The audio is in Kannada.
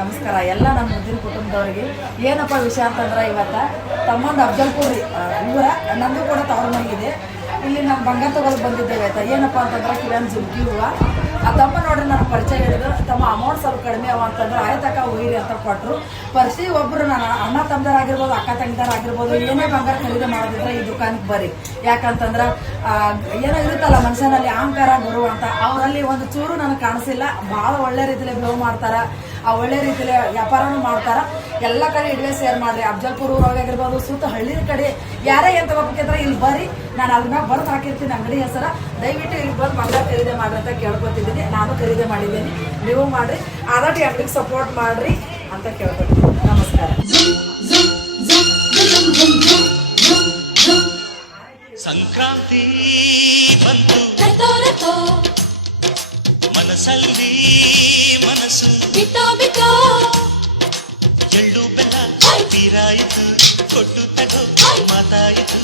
ನಮಸ್ಕಾರ ಎಲ್ಲ ನಮ್ಮ ಮುದ್ದಿನ ಕುಟುಂಬದವ್ರಿಗೆ. ಏನಪ್ಪ ವಿಷಯ ಅಂತಂದ್ರೆ ಇವತ್ತು ತಮ್ಮಂದು ಅಫ್ಜಲ್ಪುರ್ ಇವರ ನಂದು ಕೂಡ ತವ್ರ ಮನೆಗಿದೆ. ಇಲ್ಲಿ ನಾನು ಬಂಗಾರ ತಗೊಳಕ್ ಬಂದಿದ್ದೇವೆ ಆಯ್ತಾ. ಏನಪ್ಪ ಅಂತಂದ್ರೆ ಕಿರಣ್ ಜುಮ್ಕಿ ಹೂವು ಆ ತಮ್ಮ ನೋಡ್ರಿ ನನ್ನ ಪರಿಚಯ ಹೇಳಿದ್ರು. ತಮ್ಮ ಅಮೌಂಟ್ ಸ್ವಲ್ಪ ಕಡಿಮೆ ಅವ ಅಂತಂದ್ರೆ ಆಯ್ತಕ್ಕ ಒಯ್ಯಿರಿ ಅಂತ ಕೊಟ್ಟರು. ಪ್ರತಿಯೊಬ್ಬರು ನಾನು ಅಣ್ಣ ತಮ್ಮದಾರಾಗಿರ್ಬೋದು, ಅಕ್ಕ ತಂಗಿದಾರಾಗಿರ್ಬೋದು, ಏನೇ ಬಂಗಾರ ಖರೀದಿ ಮಾಡೋದಿದ್ರೆ ಈ ದುಕಾನಿಗೆ ಬರ್ರಿ. ಯಾಕಂತಂದ್ರೆ ಏನೋ ಇರುತ್ತಲ್ಲ ಮನುಷ್ಯನಲ್ಲಿ ಅಹಂಕಾರ ಗುರು ಅಂತ, ಅವರಲ್ಲಿ ಒಂದು ಚೂರು ನನಗೆ ಕಾಣಿಸಿಲ್ಲ. ಭಾಳ ಒಳ್ಳೆ ರೀತಿಯಲ್ಲಿ ಬೇವು ಮಾಡ್ತಾರೆ, ಆ ಒಳ್ಳೆ ರೀತಿಯಲ್ಲಿ ವ್ಯಾಪಾರನೂ ಮಾಡ್ತಾರೆ. ಎಲ್ಲ ಕಡೆ ಇಡುವೆ ಸೇರ್ ಮಾಡ್ರಿ. ಅಫ್ಜಲ್ಪುರ್ ಊರಾಗಿರ್ಬೋದು, ಸುತ್ತ ಹಳ್ಳಿ ಕಡೆ ಯಾರೇ ಏನು ತಗೋಬೇಕಿದ್ರೆ ಇಲ್ಲಿ ಬರ್ರಿ. ನಾನು ಅದನ್ನ ಬರ್ದು ಹಾಕಿರ್ತೀನಿ ಅಂಗಡಿ ಹೆಸರ. ದಯವಿಟ್ಟು ಇಲ್ಲಿ ಬಂದು ಬಂಗಾರ ಖರೀದಿ ಮಾಡ್ರಿ ಅಂತ ಕೇಳ್ಕೊತಿದ್ದೀನಿ. ನಾನು ಖರೀದಿ ಮಾಡಿದ್ದೀನಿ, ನೀವು ಮಾಡ್ರಿ. ಆದಷ್ಟು ಅಂಗಡಿಗೆ ಸಪೋರ್ಟ್ ಮಾಡ್ರಿ ಅಂತ ಕೇಳ್ಕೊತೀನಿ. ನಮಸ್ಕಾರ. ಸಂಕ್ರಾಂತಿ ಬಂತು ಮನಸ್ಸಲ್ಲಿ ಮನಸ್ಸು ಬಿತ್ತೋ ಎಳ್ಳು ಬೆಲ್ಲ ತೀರಾಯಿತು, ಕೊಟ್ಟು ತಗೋ ಮಾತಾಯಿತು.